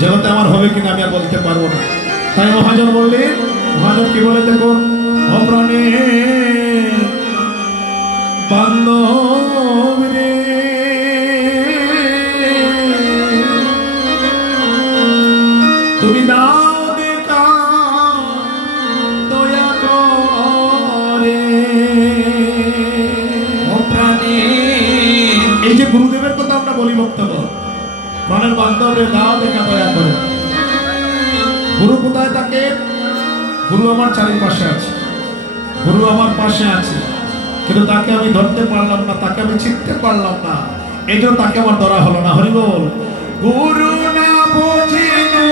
জগতে আমার হবে কিনা আমি আর বলতে পারবো না। তাই মহাজন বললেন, মহাজন কি বলে দেখুন, অপ্রাণে বান্ধব রে তুমি দাও দেখা দয়া করে। অপ্রাণে এই যে গুরুদেবের কথা আমরা বলি বক্তব্য, প্রাণের বান্ধব রে দাও দেখা দয়া করে। গুরু কোথায় থাকে? গুরু আমার চারিপাশে আছে, গুরু আমার পাশে আছে, কিন্তু তাকে আমি ধরতে পারলাম না, তাকে আমি চিনতে পারলাম না, এই জন্য তাকে আমার ধরা হলো না। হরি বল। গুরু না বুঝিনু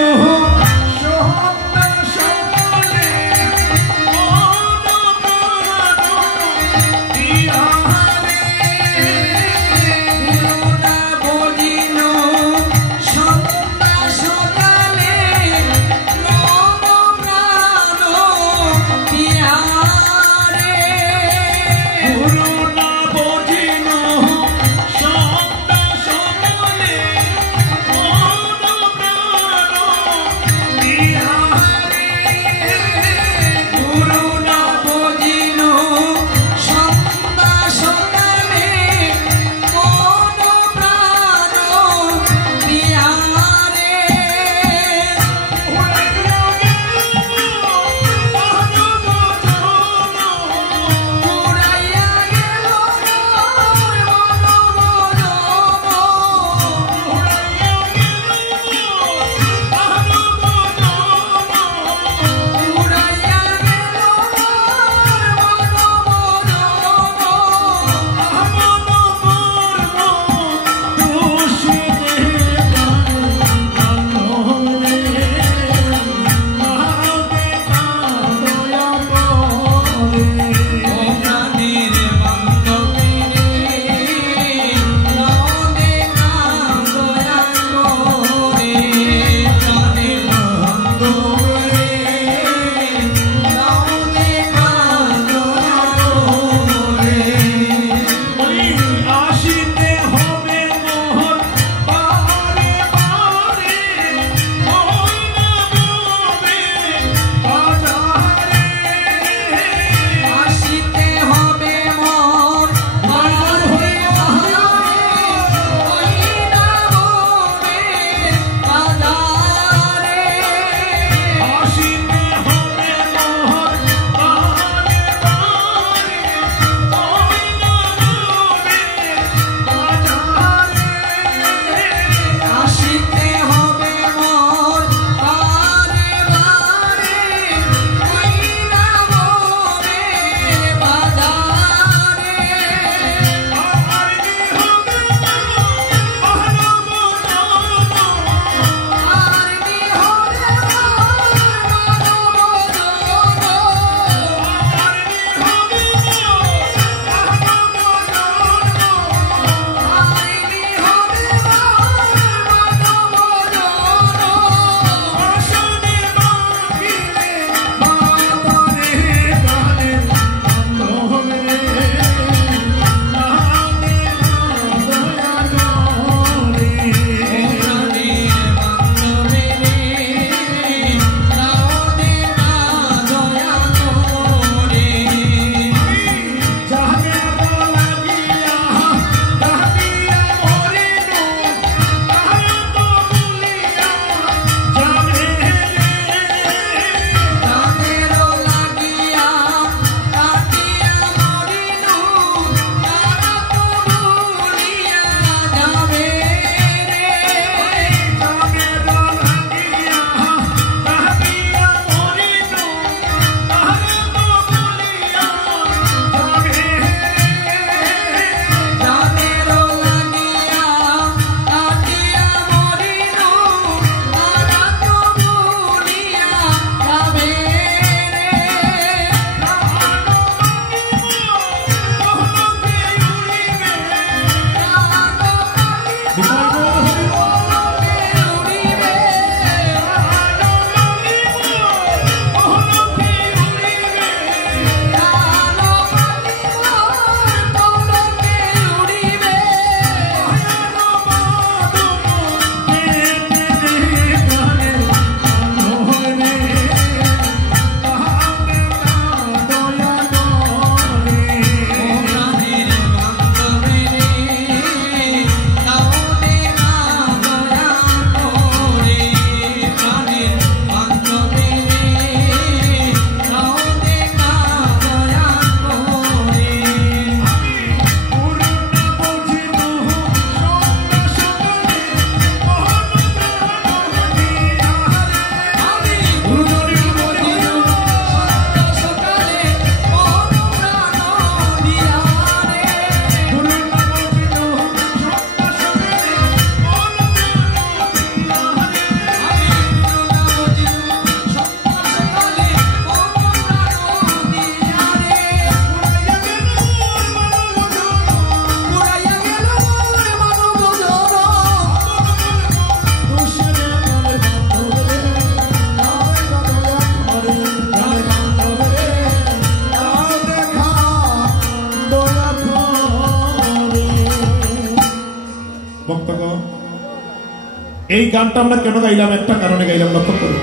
এই গানটা আমরা কেন গাইলাম? একটা কারণে গাইলাম, লক্ষ্য করুন।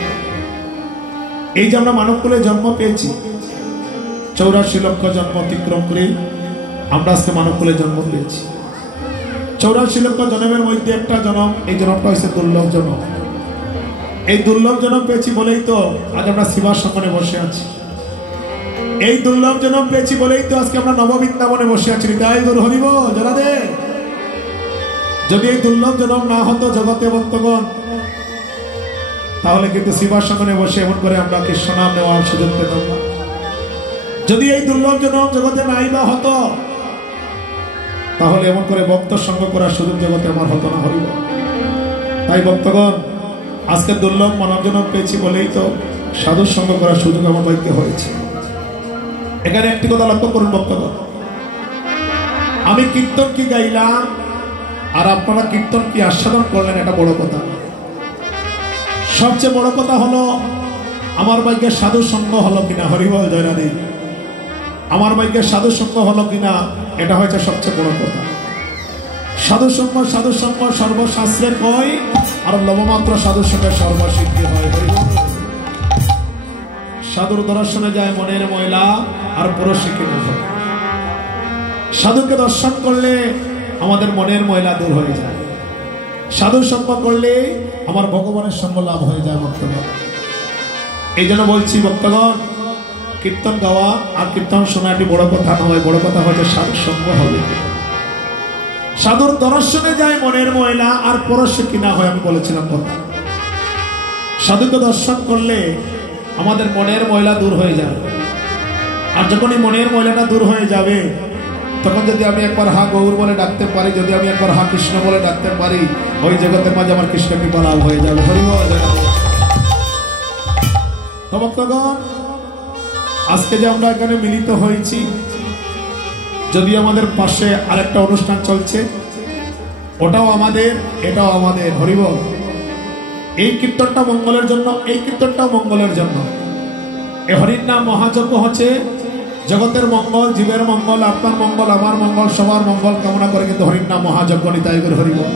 এই যে আমরা মানবকুলে জন্ম পেয়েছি, 84 লক্ষ জন্ম অতিক্রম করে আমরা আজকে মানবকুলে জন্ম পেয়েছি। 84 লক্ষ জন্মের মধ্যে একটা জন্ম, এই জন্মটা হচ্ছে দুর্লভ জন্ম। এই দুর্লভ জন্ম পেয়েছি বলেই তো আজ আমরা শিবার সম্মানে বসে আছি। এই দুর্লভ জন্ম পেয়েছি বলেই তো আজকে আমরা নববৃন্দাবনে বসে আছি। তাই গুরু হরিব জানা দে। যদি এই দুর্লভ জন্ম না হতো জগতে ভক্তগণ, তাহলে কিন্তু শিবার সম্মানে বসে এমন করে আমরা কৃষ্ণ নাম নেওয়ার সুযোগ পেতাম না। যদি এই দুর্লভ জন্ম জগতে নাই বা হতো, তাহলে এমন করে ভক্ত সঙ্গ করার সুযোগ জগতে আমার হতো না। হরিব। তাই ভক্তগণ, আজকে দুর্লভ মানব জন্ম পেয়েছি বলেই তো সাধুর সঙ্গ করার সুযোগ আমার ভাগ্যে হয়েছে। এখানে একটি কথা লক্ষ্য করুন ভক্তগণ, আমি কীর্তন কি গাইলাম আর আপনারা কীর্তন কি আস্বাদন করলেন, এটা বড় কথা। সবচেয়ে বড় কথা হলো আমার ভাগ্যে সাধু সঙ্গ হলো কিনা। হরিবল জয়রাধি। আমার ভাগ্যে সাধু সঙ্গ হলো কিনা, এটা হচ্ছে সবচেয়ে বড় কথা। সাধু সঙ্গ সর্বশাস্ত্রে কয়, আর লবমাত্র সাধু সঙ্গে সর্বসিদ্ধি হয়। সাধুর দর্শনে যায় মনের ময়লা, আর পুরুষে কিনা হয়। সাধুকে দর্শন করলে আমাদের মনের ময়লা দূর হয়ে যায়। সাধু সঙ্গ করলে আমার ভগবানের সঙ্গ লাভ হয়ে যায় ভক্তগণ। এই জন্য বলছি ভক্তগণ, কীর্তন গাওয়া আর কীর্তন শোনা একটি বড় কথা নয়। বড় কথা হচ্ছে সাধু সঙ্গ হবে। সাধুর দর্শনে যায় মনের ময়লা, আর পরশে কিনা হয়। আমি বলেছিলাম কথা, সাধুকে দর্শন করলে আমাদের মনের ময়লা দূর হয়ে যাবে। আর যখন এই মনের ময়লাটা দূর হয়ে যাবে, তখন যদি আমি একবার হা গৌর বলে ডাকতে পারি, যদি আমি একবার হা কৃষ্ণ বলে ডাকতে পারি, ওই জগতের মাঝে আমার কৃষ্ণ কৃপা লাভ হয়ে যাবে। তো ভক্তগণ, আজকে যে আমরা এখানে মিলিত হয়েছি, যদি আমাদের পাশে আরেকটা অনুষ্ঠান চলছে, ওটাও আমাদের, এটাও আমাদের। হরিবল। এই কীর্তনটা মঙ্গলের জন্য, এই কীর্তনটাও মঙ্গলের জন্য। এই হরির নাম মহাযজ্ঞ হচ্ছে জগতের মঙ্গল, জীবের মঙ্গল, আপনার মঙ্গল, আমার মঙ্গল, সবার মঙ্গল কামনা করে কিন্তু হরির নাম মহাযজ্ঞ। নিতাই গৌর হরিবল।